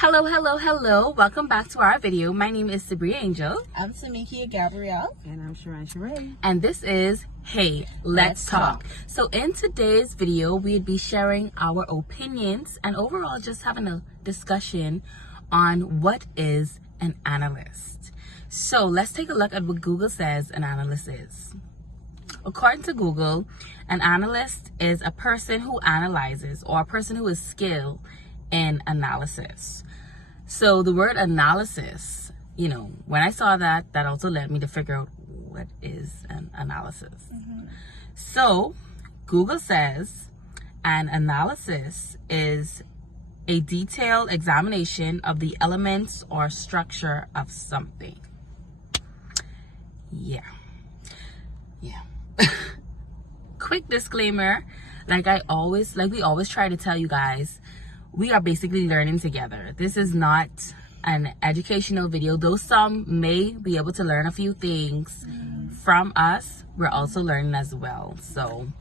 Hello, hello, hello. Welcome back to our video. My name is Sabri Angel. I'm Samikia Gabrielle. And I'm Sharon Sheree. And this is Hey, Let's Talk. So in today's video, we'd be sharing our opinions and overall just having a discussion on what is an analyst. So let's take a look at what Google says an analyst is. According to Google, an analyst is a person who analyzes or a person who is skilled in analysis. So the word analysis, when I saw that also led me to figure out what is an analysis. So Google says an analysis is a detailed examination of the elements or structure of something. Yeah. Quick disclaimer, we always try to tell you guys, we are basically learning together. This is not an educational video, though some may be able to learn a few things from us. We're also learning as well. So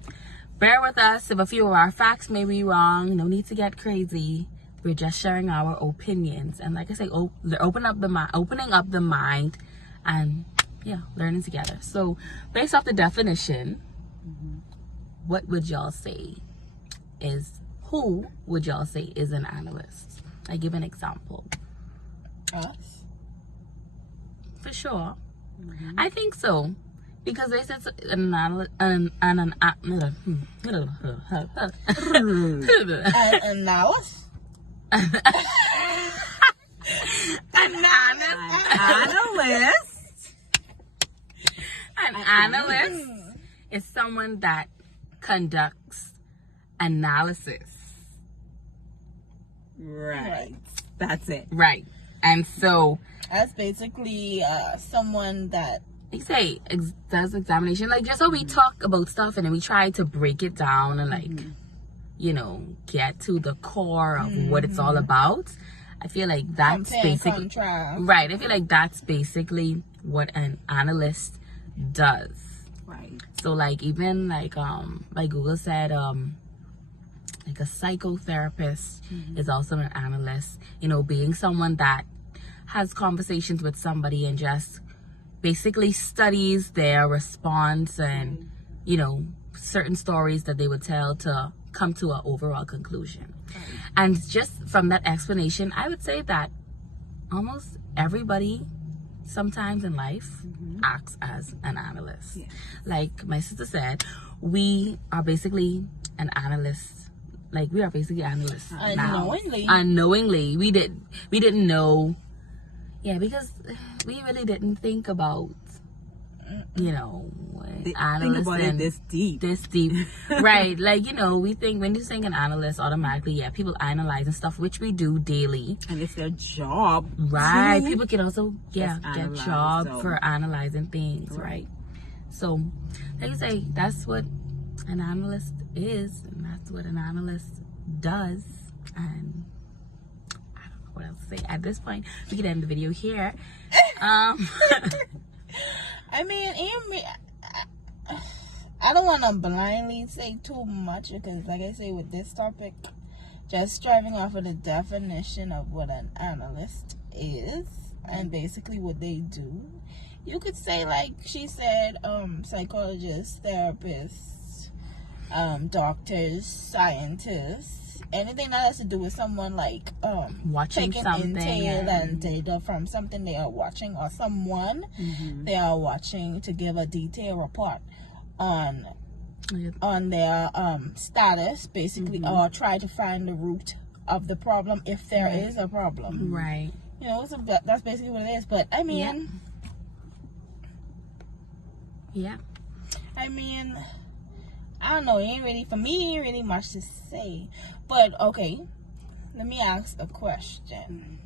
bear with us if a few of our facts may be wrong. No need to get crazy. We're just sharing our opinions. And like I say, they're opening up the mind and learning together. So based off the definition, what would y'all say who would y'all say is an analyst? I give an example. Us? For sure. I think so. Because they said an analyst. An analyst? An analyst is someone that conducts analysis. Right. That's it. Right. And so that's basically someone that they say does examination. Like just so we talk about stuff and then we try to break it down and get to the core of what it's all about. I feel like that's basically right. I feel like that's basically what an analyst does. Right. So like even like Google said like a psychotherapist is also an analyst, being someone that has conversations with somebody and just basically studies their response and certain stories that they would tell to come to an overall conclusion. And just from that explanation, I would say that almost everybody sometimes in life acts as an analyst. Yeah. Like my sister said, we are basically an analyst. Like we are basically analysts unknowingly. Now. Unknowingly, we didn't know. Yeah, because we really didn't think about analysts. Think about it this deep. Right. Like, we think when you think an analyst, automatically, people analyze and stuff, which we do daily. And it's their job. Right. People can also, get analyze, job for analyzing things, right? So, like I say, that's what an analyst is, and that's what an analyst does. And I don't know what else to say. At this point, we can end the video here. I mean, I don't want to blindly say too much because, like I say, with this topic, just driving off of the definition of what an analyst is and basically what they do, you could say, like she said, psychologists, therapists, doctors, scientists, anything that has to do with someone like watching taking something intel and data from something they are watching or someone they are watching to give a detailed report on their status, basically, or try to find the root of the problem if there is a problem. Right. So that's basically what it is. But I mean, I mean, I don't know. For me, ain't really much to say. But okay, let me ask a question.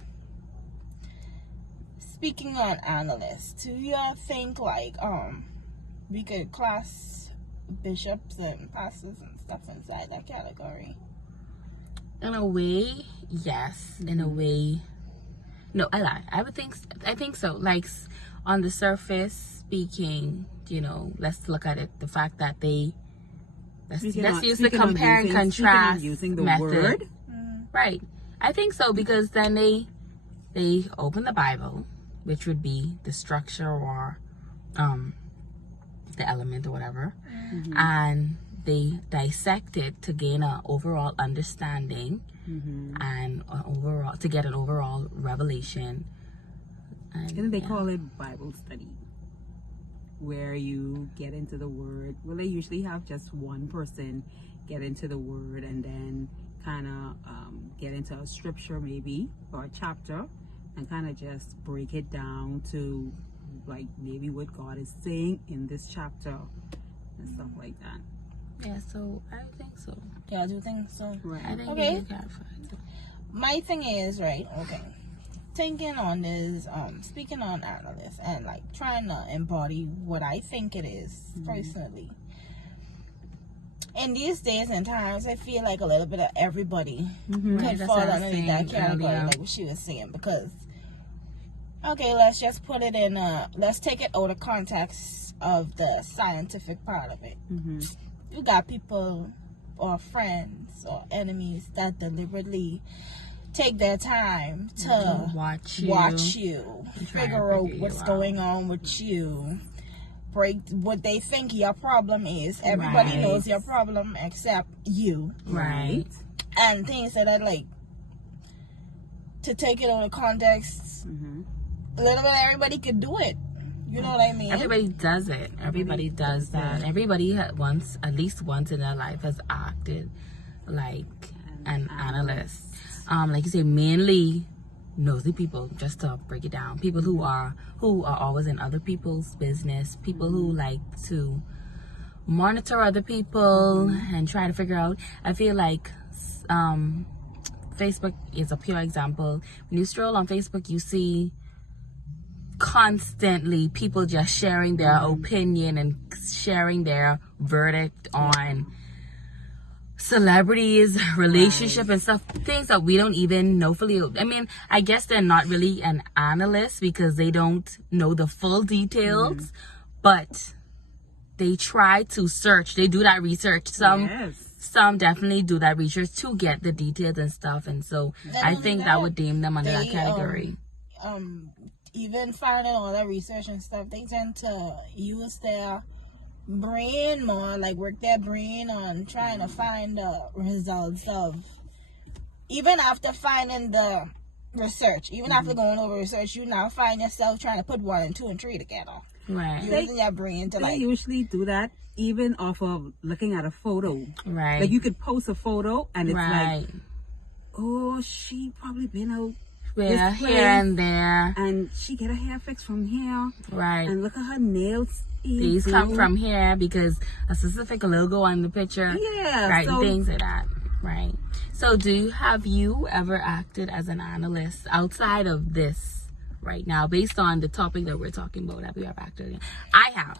Speaking on analysts, do y'all think like we could class bishops and pastors and stuff inside that category? In a way, yes. In a way, no. I lie. I think so. Like on the surface speaking, let's look at it. The fact that they Let's use the compare and contrast using the method. word. Right. I think so, because then they open the Bible, which would be the structure or the element or whatever, and they dissect it to gain an overall understanding and to get an overall revelation. And they call it Bible study, where you get into the word. Well, they usually have just one person get into the word and then kind of get into a scripture maybe or a chapter and kind of just break it down to like maybe what God is saying in this chapter and stuff like that. Yeah, so I think so. Yeah, I do think so. Right. I think Okay. you clarified. So. My thing is, right, okay, thinking on this, speaking on analysts and like trying to embody what I think it is personally. In these days and times, I feel like a little bit of everybody Right, could that's fall what I was underneath that saying category, earlier. like what she was saying. Because, okay, let's just put it in, let's take it out of context of the scientific part of it. You got people or friends or enemies that deliberately take their time to Watch you. figure out what's going on with you, break what they think your problem is. Everybody Right. knows your problem except you, Right. and things that are like, to take it out of context, a little bit everybody could do it. You know what I mean? Everybody does it. Everybody does that. Everybody at least once in their life has acted like an analyst. Like you say, mainly nosy people, just to break it down. People who are always in other people's business. People who like to monitor other people and try to figure out. I feel like Facebook is a pure example. When you stroll on Facebook, you see constantly people just sharing their opinion and sharing their verdict on celebrities, relationship and stuff, things that we don't even know fully. I mean, I guess they're not really an analyst because they don't know the full details, but they try to search. They do that research. Some definitely do that research to get the details and stuff, and so I think that would deem them under that category. Even finding all that research and stuff, they tend to use their brain more, like work their brain on trying to find the results of, even after finding the research, even after going over research, you now find yourself trying to put 1 and 2 and 3 together. Right. Using your brain to They usually do that even off of looking at a photo. Right. Like you could post a photo and it's Right. like, oh, she probably been out Yeah, this here place, and there. and she get her hair fixed from here, Right. and look at her nails. These come from here because a specific logo on the picture. Yeah, Right. so- Things like that. Right. So have you ever acted as an analyst outside of this right now, based on the topic that we're talking about? Have you ever acted? I have.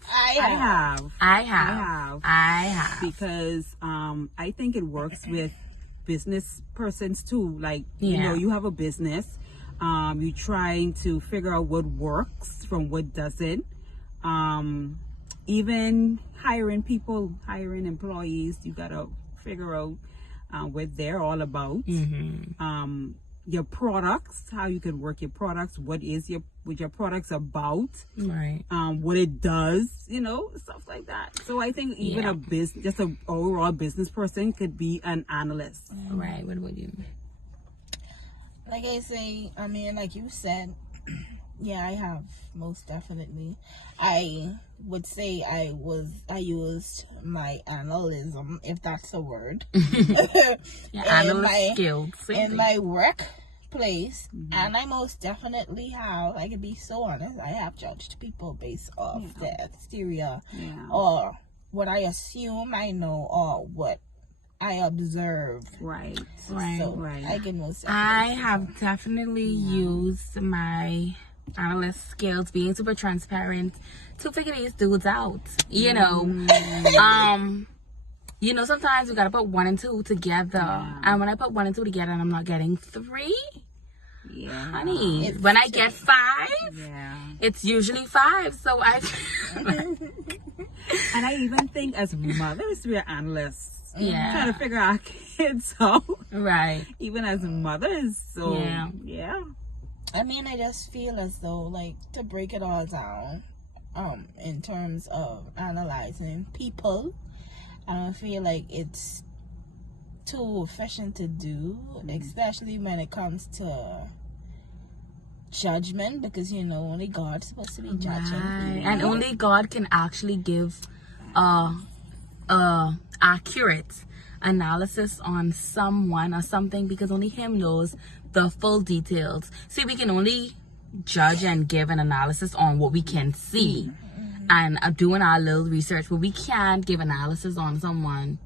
I have. Because I think it works with business persons too. Like, you know, you have a business, you're trying to figure out what works from what doesn't. Even hiring employees, you gotta figure out what they're all about. Your products, how you can work your products, what your products about, Right. what it does, you know, stuff like that. So I think even just an overall business person could be an analyst. Right. What would you? Like I say, I mean, like you said, yeah, I have, most definitely. I would say I used my analysm, if that's a word, Analyst skills. in my workplace, and I most definitely have. I can be so honest. I have judged people based off their exterior, or what I assume I know, or what I observe. Right. So Right. I can most I definitely. have definitely used my analyst skills, being super transparent, to figure these dudes out. You know, sometimes we gotta put 1 and 2 together, and when I put 1 and 2 together, and I'm not getting 3, honey. When I get 5, it's usually 5. So And I even think as mothers, we are analysts. Yeah. trying to figure our kids out, Right. even as mothers. So Yeah. I mean, I just feel as though, like, to break it all down, in terms of analyzing people, I don't feel like it's too efficient to do, especially when it comes to judgment, because only God's supposed to be judging Right. people. And only God can actually give accurate analysis on someone or something, because only him knows the full details. See, we can only judge and give an analysis on what we can see and doing our little research, but we can't give analysis on someone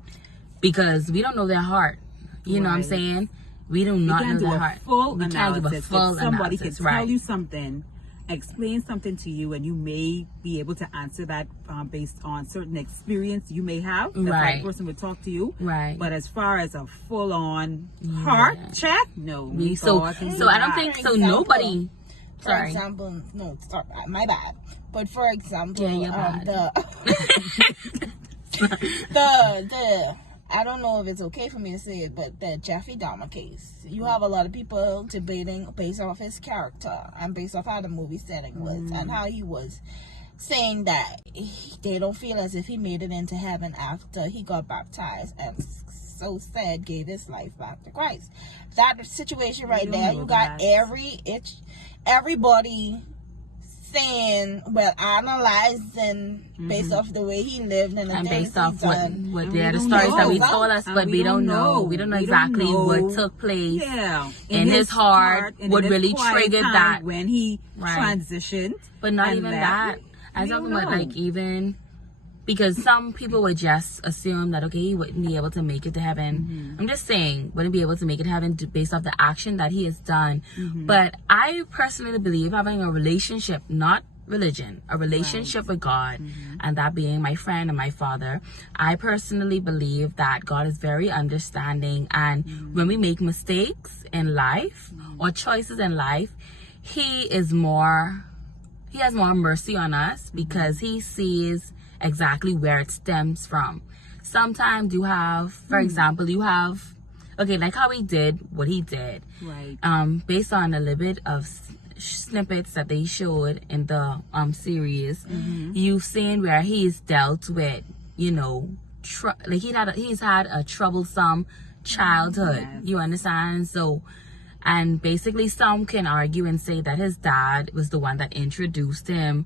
because we don't know their heart. You know what I'm saying? We do not know their heart. We can't give a full Somebody analysis. can tell you something, explain something to you, and you may be able to answer that based on certain experience you may have. That's how the person would talk to you. Right. But as far as a full-on heart check, no. So I don't think so. Nobody. For example, no, stop. My bad. But for example, the I don't know if it's okay for me to say it, but the Jeffrey Dahmer case. You have a lot of people debating based off his character and based off how the movie setting was and how he was saying that they don't feel as if he made it into heaven after he got baptized and so said gave his life back to Christ. That situation right there, you got everybody saying, analyzing based off the way he lived and based off what the other stories that we told us, but we don't know. We don't know exactly what took place in his heart, what really triggered that when he transitioned. But not even that. I'm talking about like even because some people would just assume that he wouldn't be able to make it to heaven. I'm just saying, wouldn't be able to make it to heaven based off the action that he has done. But I personally believe having a relationship, not religion, a relationship with God, and that being my friend and my father, I personally believe that God is very understanding, and when we make mistakes in life or choices in life, he has more mercy on us because he sees exactly where it stems from. Sometimes you have, for example, like how he did what he did, based on a little bit of snippets that they showed in the series. You've seen where he's dealt with, he's had a troublesome childhood. You understand? So, and basically some can argue and say that his dad was the one that introduced him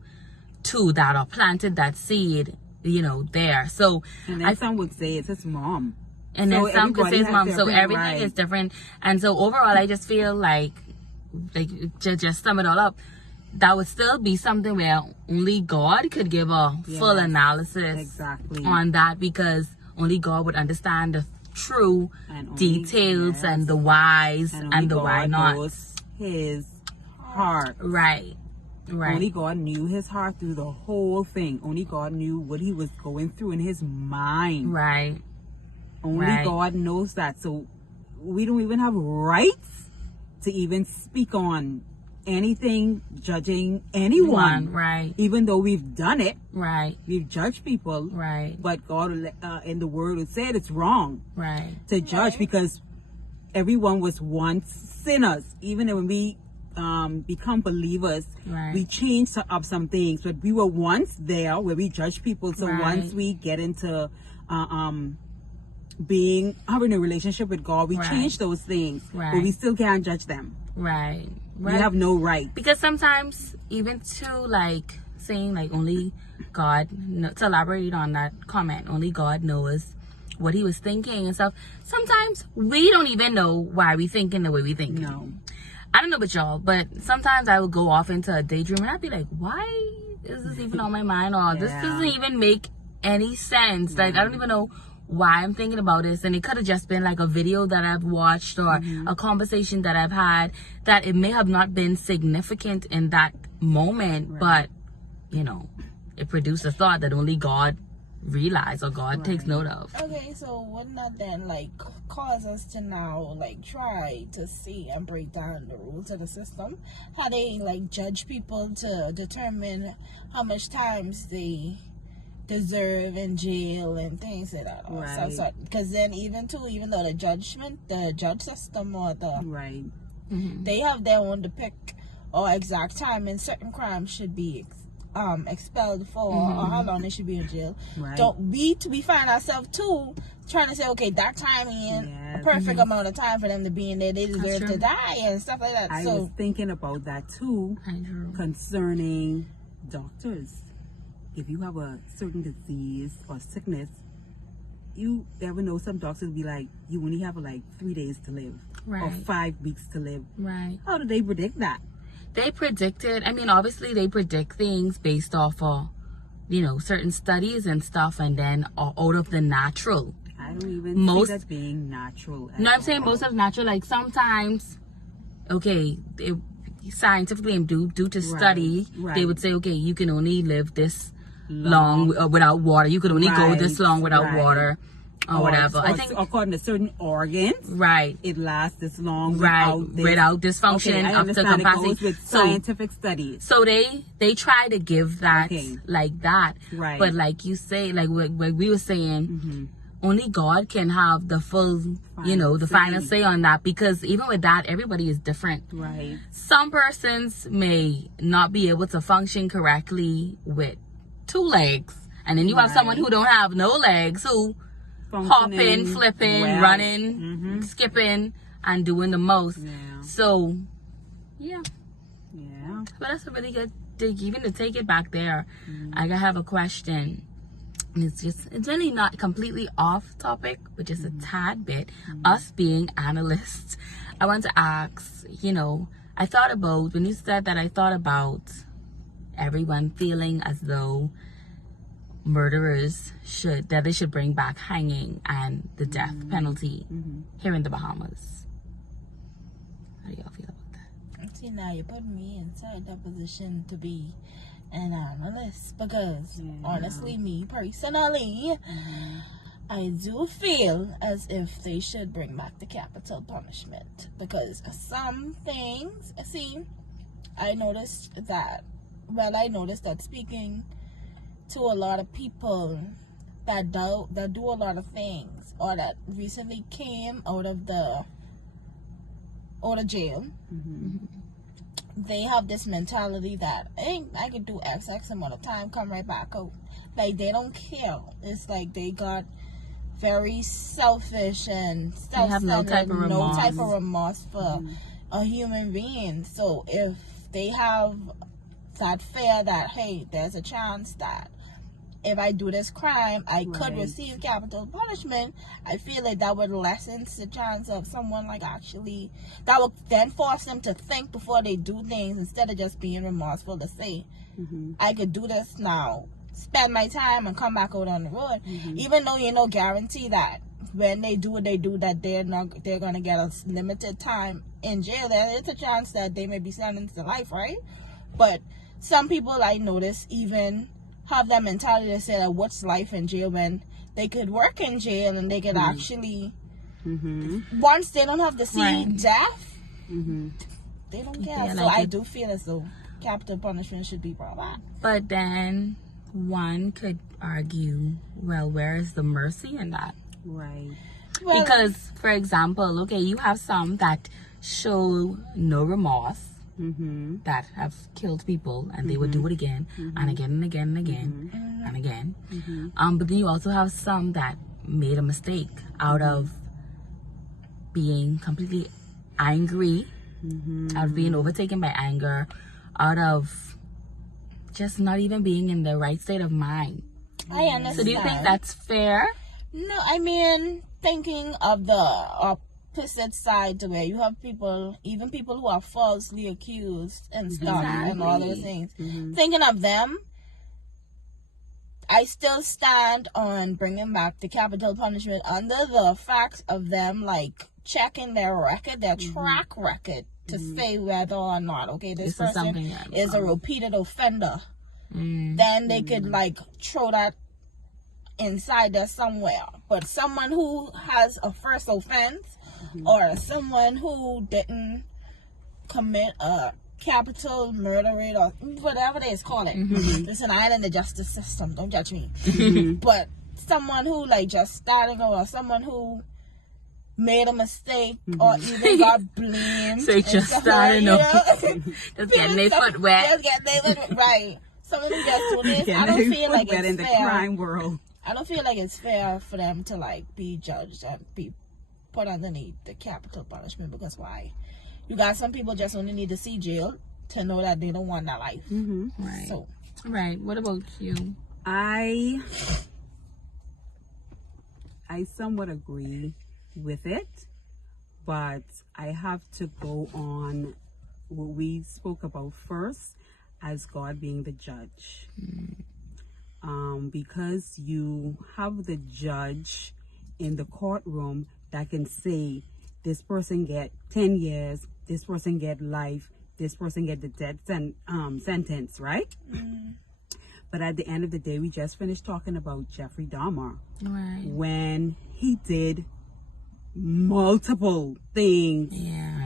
to that or planted that seed, there. So and then some would say it's his mom. And then some could say his mom. So everything is different. And so overall, I just feel like just sum it all up, that would still be something where only God could give a full analysis on that, because only God would understand the true details and the whys and the why not. Knows his heart. Right. Only God knew his heart through the whole thing. Only God knew what he was going through in his mind. Right. Only God knows that. So we don't even have rights to even speak on anything judging anyone. Right. Even though we've done it. Right. We've judged people. Right. But God in the word would say it's wrong. Right. To judge, because everyone was once sinners. Even when we become believers, we change up some things, but we were once there where we judge people. So once we get into having a relationship with God, we change those things, but we still can't judge them. Right. We have no right, because sometimes even to saying only God, to elaborate on that comment, only God knows what he was thinking and stuff. Sometimes we don't even know why we thinking the way we think. No. I don't know about y'all, but sometimes I would go off into a daydream and I'd be like, why is this even on my mind? Or this doesn't even make any sense. I don't even know why I'm thinking about this. And it could have just been a video that I've watched or a conversation that I've had that it may have not been significant in that moment, but, it produced a thought that only God realize or God takes note of. Okay, so wouldn't that then cause us to now try to see and break down the rules of the system? How they judge people to determine how much times they deserve in jail and things like that. Right. So because then even though the judge system or the Right. they have their own to pick or exact time and certain crimes should be expelled for or how long they should be in jail. Right. Don't we find ourselves too trying to say, okay, that time ain't a Yes. perfect amount of time for them to be in there. They deserve true. to die and stuff like that. I So was thinking about that too, concerning doctors. If you have a certain disease or sickness, you ever know some doctors be like, you only have like 3 days to live or Right. 5 weeks to live. Right. How do they predict that? They predicted, I mean, obviously they predict things based off of, you know, certain studies and stuff, and then out of the natural. I don't even Most- see that being natural. No, I'm saying all. most of natural, like sometimes, okay, scientifically and due to study, right. they would say, okay, you can only live this long without water. You could only go this Right, long without right. water or whatever. I think, according to certain organs, right. it lasts this long Right, without dysfunction Okay, I up to understand. It capacity. goes with So- scientific studies. So they try to give that Okay. like that, Right. but like you say, like what we were saying, only God can have the full, you know, the final say on that, because even with that, everybody is different. Right. Some persons may not be able to function correctly with 2 legs, and then you have someone who don't have no legs, who hopping, Functioning flipping, well. running, skipping, and doing the most. Yeah. So, yeah. Yeah. But that's a really good thing. Even to take it back there, I have a question. And it's really not completely off topic, but just a tad bit. Us being analysts, I want to ask, you know, I thought about, when you said that, I thought about everyone feeling as though murderers they should bring back hanging and the death penalty here in the Bahamas. How do y'all feel about that? see, now you put me inside that position to be an analyst because honestly, me personally, I do feel as if they should bring back the capital punishment, because some things, see, I noticed that speaking to a lot of people that do a lot of things, or that recently came out of jail, they have this mentality that, hey, I could do X amount of time, come right back out. Like, they don't care. It's like they got very selfish and have no self-centered, type of remorse. remorse for a human being. So if they have that fear that, hey, there's a chance that if I do this crime, I could receive capital punishment, I feel like that would lessen the chance of someone like actually, that would then force them to think before they do things instead of just being remorseful to say, I could do this now, spend my time and come back out on the road. Even though you know guarantee that when they do what they do, that they're going to get a limited time in jail. There's a chance that they may be sentenced to life, right? But some people I notice even have that mentality to say that what's life in jail, when they could work in jail and they could actually, once they don't have to see death, they don't care. Yeah, so like I do feel as though capital punishment should be brought back. But then one could argue, well, where is the mercy in that? Right. Well, Because, for example, okay, you have some that show no remorse, that have killed people, and they would do it again and again and again and again and again. But then you also have some that made a mistake out of being completely angry, out of being overtaken by anger, out of just not even being in the right state of mind. I understand. So do you think that's fair? No, I mean, thinking of the opposite side, to where you have people, even people who are falsely accused and stuff and all those things. Thinking of them, I still stand on bringing back the capital punishment under the facts of them, like, checking their record, their track record, to say whether or not, okay, this person is a repeated offender. Then they could, like, throw that inside there somewhere. But someone who has a first offense, or someone who didn't commit a capital murder rate or whatever they call it. Listen, I ain't in the justice system. Don't judge me. But someone who like just starting or someone who made a mistake or even got blamed. So just starting off. Just getting their foot wet. Just getting their foot right. Someone who just do this. I don't feel like it's in the fair. crime world. I don't feel like it's fair for them to like be judged and be put underneath the capital punishment, because why? You got some people just only need to see jail to know that they don't want that life. Right. So, right. What about you? I somewhat agree with it, but I have to go on what we spoke about first, as God being the judge. Because you have the judge in the courtroom that can say, this person get 10 years, this person get life, this person get the death sentence, right? But at the end of the day, we just finished talking about Jeffrey Dahmer. Right. When he did multiple things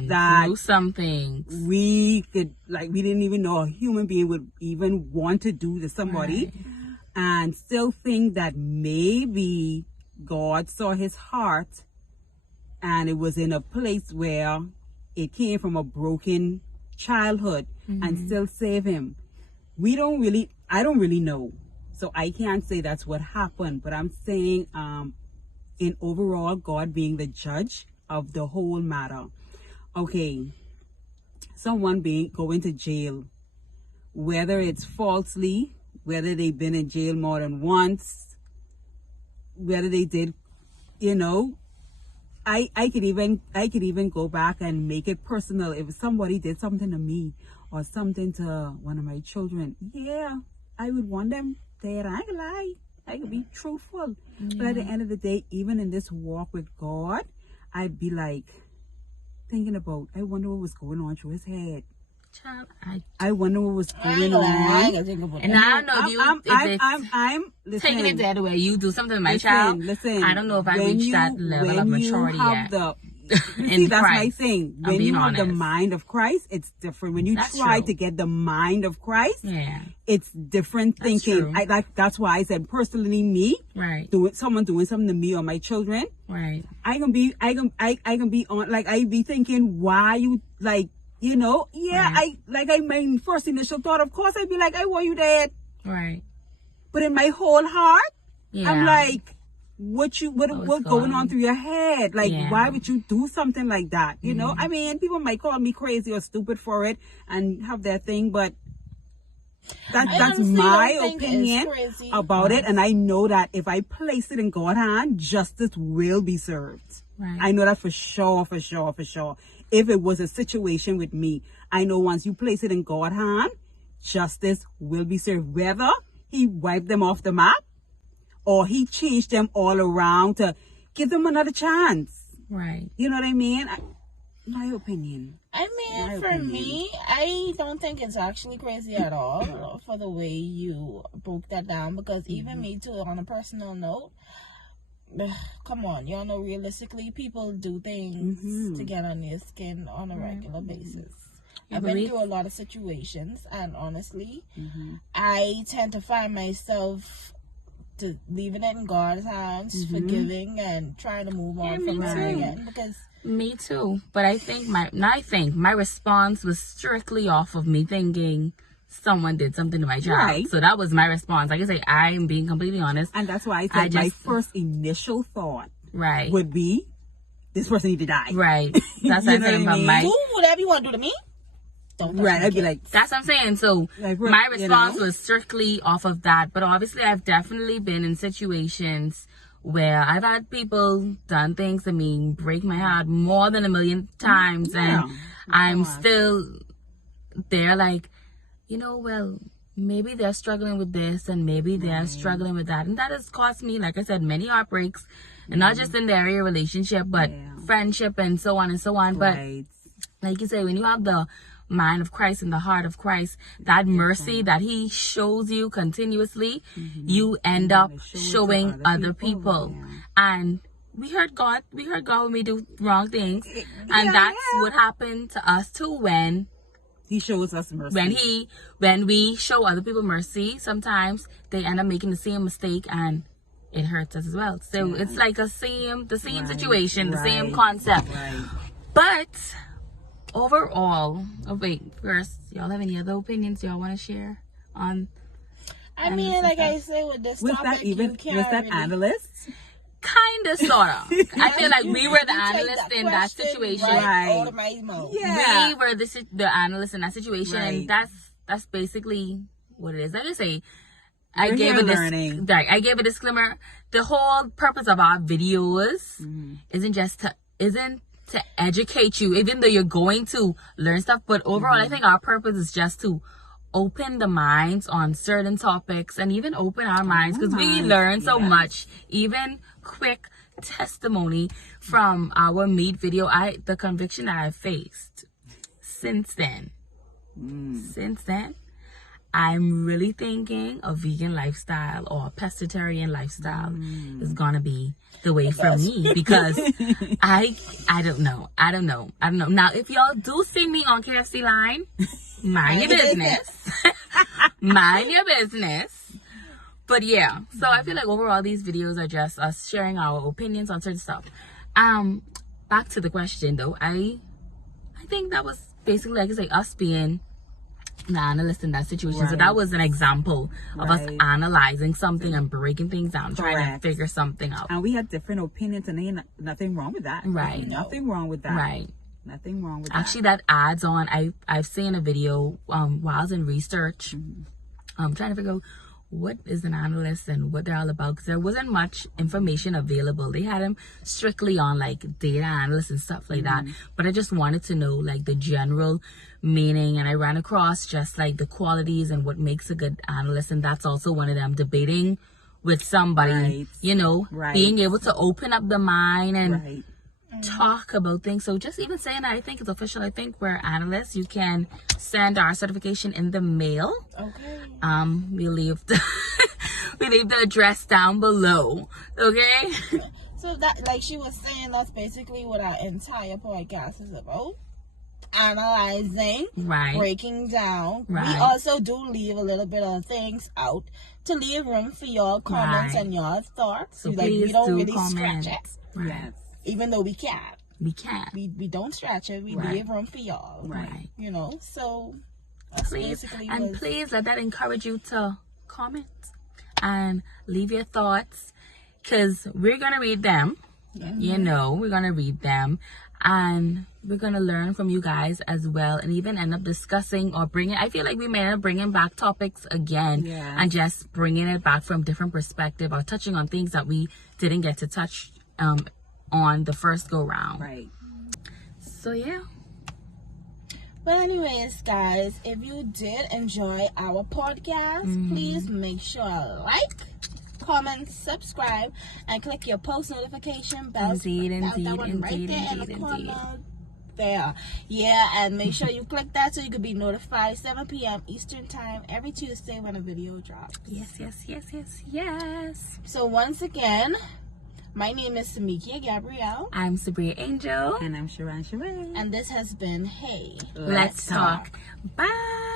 that do some things we could, like, we didn't even know a human being would even want to do to somebody. Right. And still think that maybe God saw his heart and it was in a place where it came from a broken childhood and still save him. I don't really know. So I can't say that's what happened, but I'm saying in overall, God being the judge of the whole matter. Okay, someone going to jail, whether it's falsely, whether they've been in jail more than once, whether they did, I could even go back and make it personal. If somebody did something to me or something to one of my children, I would want them dead. I ain't lie. I could be truthful. But at the end of the day, even in this walk with God, I'd be like thinking about, I wonder what was going on through his head. Child, I wonder what was going on. And I don't know if I'm taking it the other way. You do something to my child. Listen, I don't know if I reached that level of maturity yet. See, that's my thing. When you have the honest. mind of Christ, it's different. When you That's try true. to get the mind of Christ, it's different That's thinking. true. That's why I said personally, me, Right. someone doing something to me or my children, Right. I can be on, like, I be thinking, why you, like, Right. my first initial thought, of course, I'd be like, I want you dead. Right. But in my whole heart, I'm like, what's going going on through your head? Like, why would you do something like that? You know, I mean, people might call me crazy or stupid for it and have their thing, but that's my opinion about it. And I know that if I place it in God's hand, justice will be served. Right. I know that for sure. If it was a situation with me, I know once you place it in God's hand, justice will be served. Whether he wiped them off the map or he changed them all around to give them another chance. Right. You know what I mean? My opinion. I mean, for me, I don't think it's actually crazy at all for the way you broke that down, because even me too, on a personal note, come on, y'all know realistically people do things to get on your skin on a regular basis. I've been through a lot of situations, and honestly, I tend to find myself leaving it in God's hands, forgiving and trying to move on from it again. Because me too, but I think my response was strictly off of me thinking someone did something to my child. Right. So that was my response. Like I say, I'm being completely honest. And that's why I said my first initial thought would be, this person need to die. Right. That's what I'm saying. But do whatever you want to do to me. Don't touch I'd be like, that's what I'm saying. So my response was strictly off of that. But obviously I've definitely been in situations where I've had people done things to me, break my heart more than 1,000,000 times. And I'm still there like, well, maybe they're struggling with this and maybe they're struggling with that. And that has cost me, like I said, many heartbreaks. And not just in the area of relationship, but friendship and so on and so on. But like you say, when you have the mind of Christ and the heart of Christ, that mercy that he shows you continuously, you end up showing other people. And we heard God when we do wrong things. And that's what happened to us too when He shows us mercy. When we show other people mercy, sometimes they end up making the same mistake and it hurts us as well. So it's like the same situation, the same concept. Right. But overall, first, y'all have any other opinions y'all want to share on? I mean, like I say, with this topic, was that analysts? Kind of, sort of. I feel like we were the analysts in that situation. Right. Yeah. We were the analysts in that situation, and that's basically what it is. Like I say, I gave a disclaimer. The whole purpose of our videos isn't to educate you, even though you're going to learn stuff. But overall, I think our purpose is just to open the minds on certain topics and even open our minds, because we learn so much. Even quick testimony from our meat video, the conviction that I faced since then, I'm really thinking a vegan lifestyle or a pescatarian lifestyle is gonna be the way for me, because I don't know. Now, if y'all do see me on KFC line, mind your business. Mind your business. But yeah, so I feel like overall these videos are just us sharing our opinions on certain stuff. Back to the question though, I think that was basically, like I say, us being the analyst in that situation. So that was an example of us analyzing something and breaking things down, trying to figure something out. And we had different opinions, and ain't nothing wrong with that. Right. Nothing wrong with that. Right. Nothing wrong with that. Actually, that adds on. I've seen a video while I was in research, trying to figure out what is an analyst and what they're all about, because there wasn't much information available. They had them strictly on like data analysts and stuff like that, but I just wanted to know like the general meaning, and I ran across just like the qualities and what makes a good analyst, and that's also one of them. Debating with somebody, being able to open up the mind and talk about things. So just even saying that, I think it's official. I think we're analysts. You can send our certification in the mail. Okay. We leave the address down below. Okay. So that, like she was saying, that's basically what our entire podcast is about. Analyzing, breaking down. We also do leave a little bit of things out to leave room for your comments and your thoughts. So like, please we don't really comment. scratch it. Right. Even though we can. We don't stretch it. We leave room for y'all. Right. So please let that encourage you to comment and leave your thoughts, because we're gonna read them. We're gonna read them, and we're gonna learn from you guys as well, and even end up discussing or I feel like we may end up bringing back topics again and just bringing it back from different perspective, or touching on things that we didn't get to touch on the first go round. Right. So yeah. Well, anyways, guys, if you did enjoy our podcast, please make sure to like, comment, subscribe, and click your post notification bell. Indeed. There. Yeah, and make sure you click that so you can be notified 7 p.m. Eastern Time every Tuesday when a video drops. Yes. So once again, my name is Samikia Gabrielle. I'm Sabria Angel. And I'm Sharon Sheree. And this has been Hey, Let's Talk. Bye.